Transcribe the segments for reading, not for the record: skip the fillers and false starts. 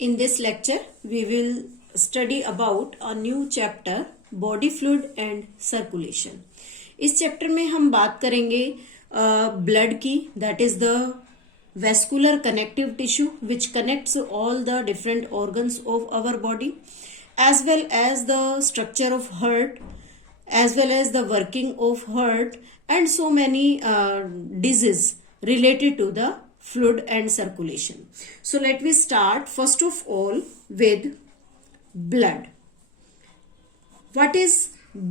In this lecture, we will study about a new chapter, body fluid and circulation. इस chapter में हम बात करेंगे ब्लड की, that is the vascular connective tissue which connects all the different organs of our body, as well as the structure of heart, as well as the working of heart, and so many diseases related to the fluid and circulation. So let me start first of all with blood. What is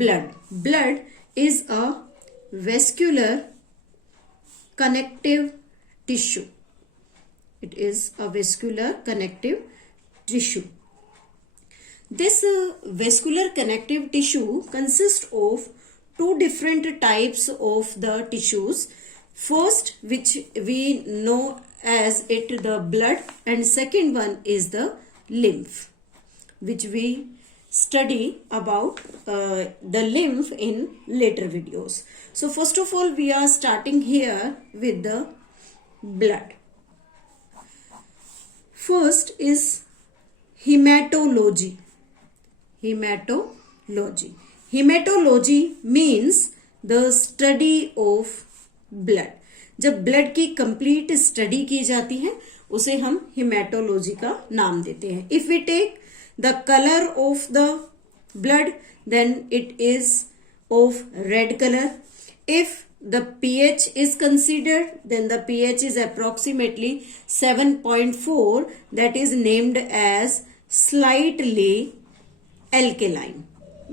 blood? Blood is a vascular connective tissue. It is a vascular connective tissue. This vascular connective tissue consists of two different types of the tissues. First, which we know as it the blood, and second one is the lymph, which we study about the lymph in later videos. So first of all, we are starting here with the blood. First is hematology. Hematology. Hematology means the study of blood. जब blood की complete study की जाती है उसे हम haematology का नाम देते हैं. If we take the colour of the blood then it is of red colour. If the pH is considered, then the pH is approximately 7.4, that is named as slightly alkaline,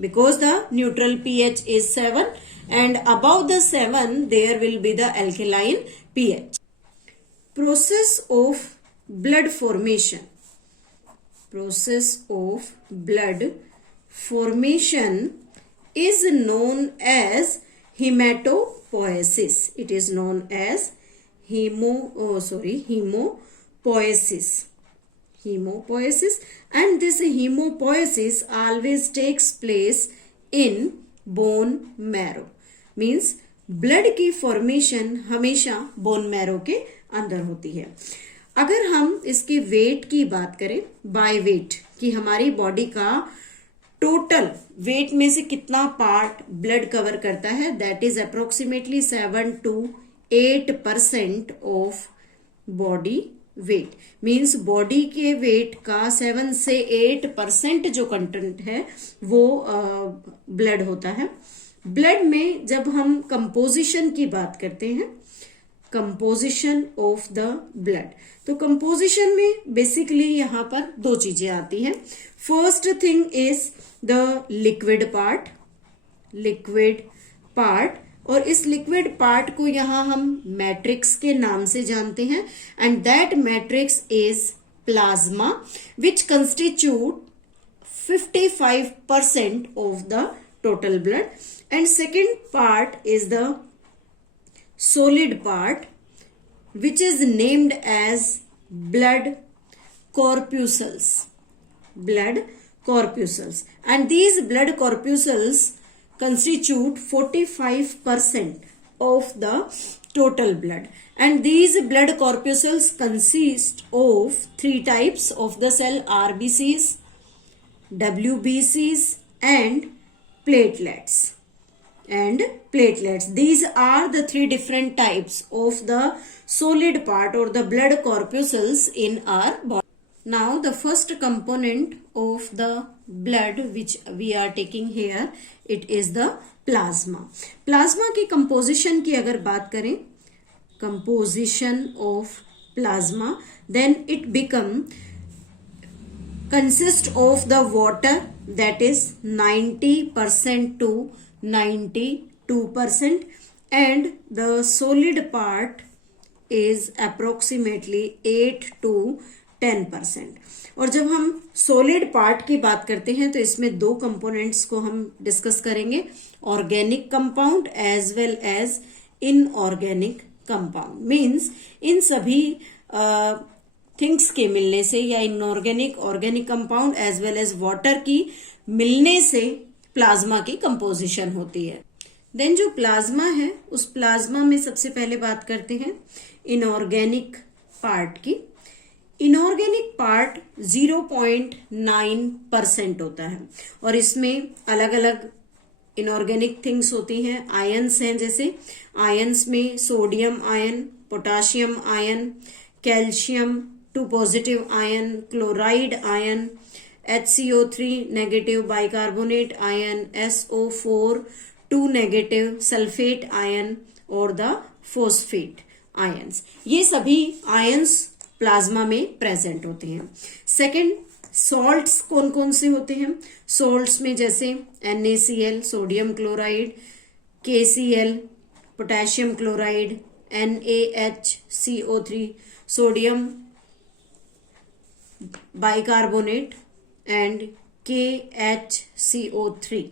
because the neutral pH is 7 and above the 7 there will be the alkaline pH. Process of blood formation. Process of blood formation is known as hematopoiesis. It is known as hemopoiesis. Hemopoiesis, and this hemopoiesis always takes place in bone marrow. Means blood की formation हमेशा bone marrow के अंदर होती है. अगर हम इसके wait की बात करें, बाय वेट, कि हमारी बॉडी का टोटल वेट में से कितना पार्ट ब्लड कवर करता है, that is approximately 7 to 8% of body weight. Means body के वेट का 7 से 8% जो कंटेंट है वो ब्लड होता है. ब्लड में जब हम कंपोजिशन की बात करते हैं, कंपोजिशन ऑफ द ब्लड, तो कंपोजिशन में बेसिकली यहाँ पर दो चीजें आती हैं. First thing is the liquid part. Liquid part, और इस लिक्विड पार्ट को यहाँ हम मैट्रिक्स के नाम से जानते हैं, and that matrix is plasma, which constitute 55% of the total blood. And second part is the solid part, which is named as blood corpuscles. Blood corpuscles, and these blood corpuscles constitute 45% of the total blood. And these blood corpuscles consist of three types of the cell: RBCs, WBCs, and platelets. These are the three different types of the solid part or the blood corpuscles in our body. Now the first component of the blood which we are taking here, it is the plasma. Plasma की composition की अगर बात करें, composition of plasma, then it consist of the water, that is 90% to 92%, and the solid part is approximately 8 to 10%. और जब हम solid part की बात करते हैं तो इसमें दो components को हम discuss करेंगे, organic compound as well as inorganic compound. Means इन सभी things के मिलने से, या inorganic, organic compound as well as water की मिलने से प्लाज्मा की कंपोजिशन होती है. देन जो प्लाज्मा है, उस प्लाज्मा में सबसे पहले बात करते हैं इनऑर्गेनिक पार्ट की. इनऑर्गेनिक पार्ट 0.9% होता है और इसमें अलग अलग इनऑर्गेनिक थिंग्स होती हैं। आयंस हैं, जैसे आयंस में sodium ion, potassium ion, calcium 2 positive ion, chloride ion, HCO3 negative bicarbonate ion, SO4 2 negative sulphate ion और द फॉस्फेट आयंस, ये सभी आयंस प्लाज्मा में प्रेजेंट होते हैं। सेकंड, सॉल्ट्स कौन कौन से होते हैं? सॉल्ट्स में जैसे NaCl sodium chloride, KCl potassium chloride, NaHCO3 sodium bicarbonate and KHCO3,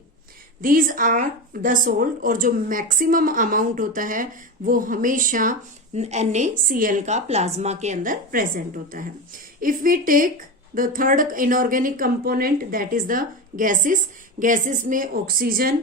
these are the salt. और जो मैक्सिमम अमाउंट होता है वो हमेशा NaCl का प्लाज्मा के अंदर प्रेजेंट होता है। If we take the third inorganic component, that is the gases. Gases में ऑक्सीजन,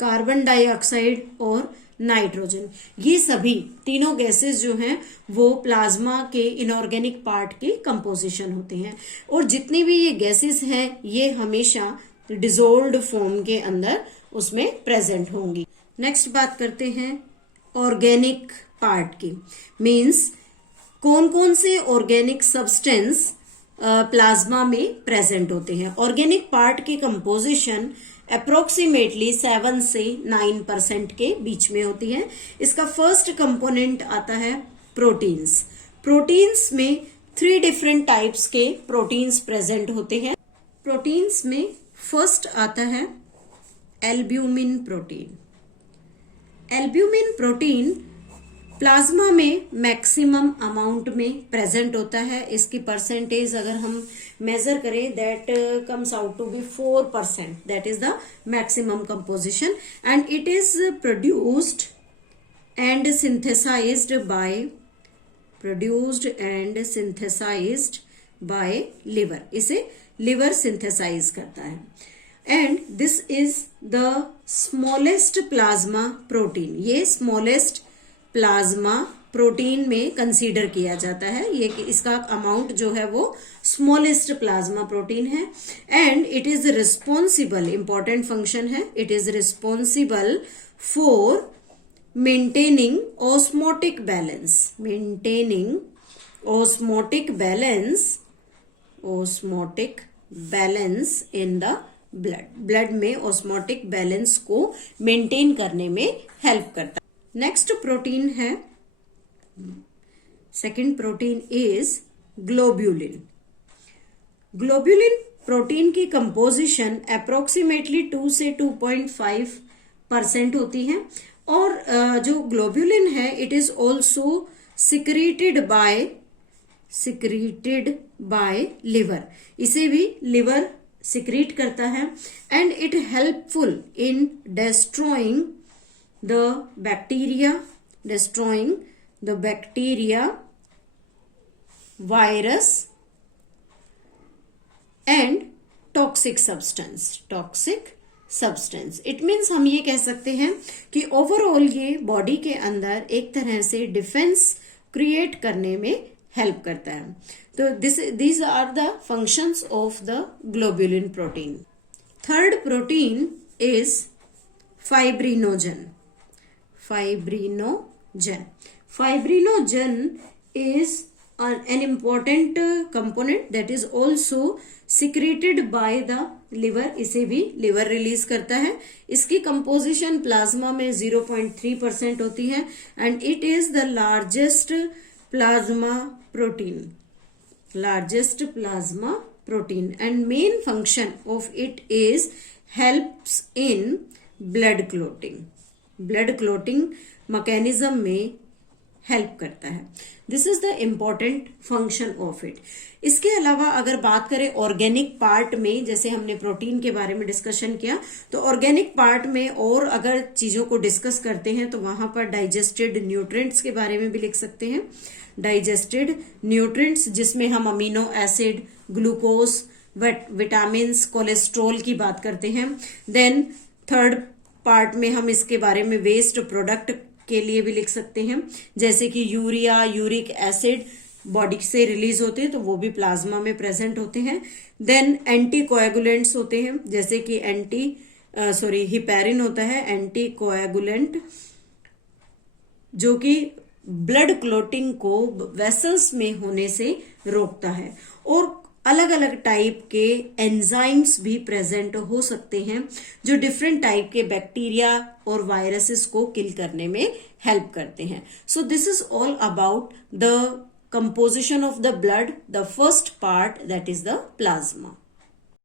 कार्बन डाइऑक्साइड और नाइट्रोजन, ये सभी तीनों गैसेस जो हैं वो प्लाज्मा के इनऑर्गेनिक पार्ट के कंपोजिशन होते हैं। और जितनी भी ये गैसेस हैं ये हमेशा डिसॉल्व्ड फॉर्म के अंदर उसमें प्रेजेंट होंगी। नेक्स्ट बात करते हैं ऑर्गेनिक पार्ट की। मीन्स कौन कौन से ऑर्गेनिक सब्सटेंस प्लाज्मा में प्रेजेंट होते हैं। ऑर्गेनिक पार्ट की कंपोजिशन अप्रोक्सीमेटली 7 से 9% के बीच में होती है। इसका फर्स्ट कंपोनेंट आता है प्रोटीन्स। प्रोटीन्स में 3 डिफरेंट टाइप्स के प्रोटीन्स प्रेजेंट होते हैं। प्रोटीन्स में फर्स्ट आता है albumin protein. Albumin protein plasma में मैक्सिमम अमाउंट में प्रेजेंट होता है। इसकी परसेंटेज अगर हम मेजर करें, that comes out to be 4%, that is the maximum composition and it is produced and synthesized by liver. इसे लिवर सिंथेसाइज करता है। And this is the smallest plasma protein. ये स्मॉलेस्ट प्लाज्मा प्रोटीन में consider किया जाता है। ये कि इसका अमाउंट जो है वो स्मॉलेस्ट प्लाज्मा प्रोटीन है। And it is responsible, important function है, it is responsible for maintaining osmotic balance in the blood में ऑस्मोटिक बैलेंस को मेंटेन करने में हेल्प करता है। नेक्स्ट प्रोटीन है, second protein is globulin. Globulin protein की कंपोजिशन अप्रोक्सीमेटली 2 से 2.5% होती है। और जो ग्लोब्यूलिन है it is also secreted by liver. इसे भी लिवर सिक्रीट करता है। And it helpful in destroying the bacteria, virus and toxic substance। It means हम ये कह सकते हैं कि ओवरऑल ये बॉडी के अंदर एक तरह से डिफेंस क्रिएट करने में हेल्प करता है। तो these are the functions of the globulin protein. Third protein is fibrinogen. Fibrinogen is an important component that is also secreted by the liver। इसे भी लिवर रिलीज करता है। इसकी कंपोजिशन प्लाज्मा में 0.3% होती है and it is the largest plasma protein and main function of it is helps in blood clotting mechanism में help करता है। This is the important function of it. इसके अलावा अगर बात करें ऑर्गेनिक पार्ट में, जैसे हमने प्रोटीन के बारे में डिस्कशन किया, तो ऑर्गेनिक पार्ट में और अगर चीजों को डिस्कस करते हैं तो वहां पर डाइजेस्टेड न्यूट्रिएंट्स के बारे में भी लिख सकते हैं। डाइजेस्टेड न्यूट्रिएंट्स जिसमें हम amino acid, glucose, vitamin, cholesterol की बात करते हैं। देन थर्ड पार्ट में हम इसके बारे में वेस्ट प्रोडक्ट के लिए भी लिख सकते हैं, जैसे कि यूरिया, यूरिक एसिड, बॉडी से रिलीज होते हैं तो वो भी प्लाज्मा में प्रेजेंट होते हैं। देन एंटीकोएगुलेंट्स होते हैं, जैसे कि हिपैरिन होता है एंटीकोएगुलेंट, जो कि ब्लड क्लोटिंग को वेसल्स में होने से रोकता है। और अलग अलग टाइप के एंजाइम्स भी प्रेजेंट हो सकते हैं जो डिफरेंट टाइप के बैक्टीरिया और वायरसेस को किल करने में हेल्प करते हैं। So this is all about the composition of the blood, the first part, that is the plasma.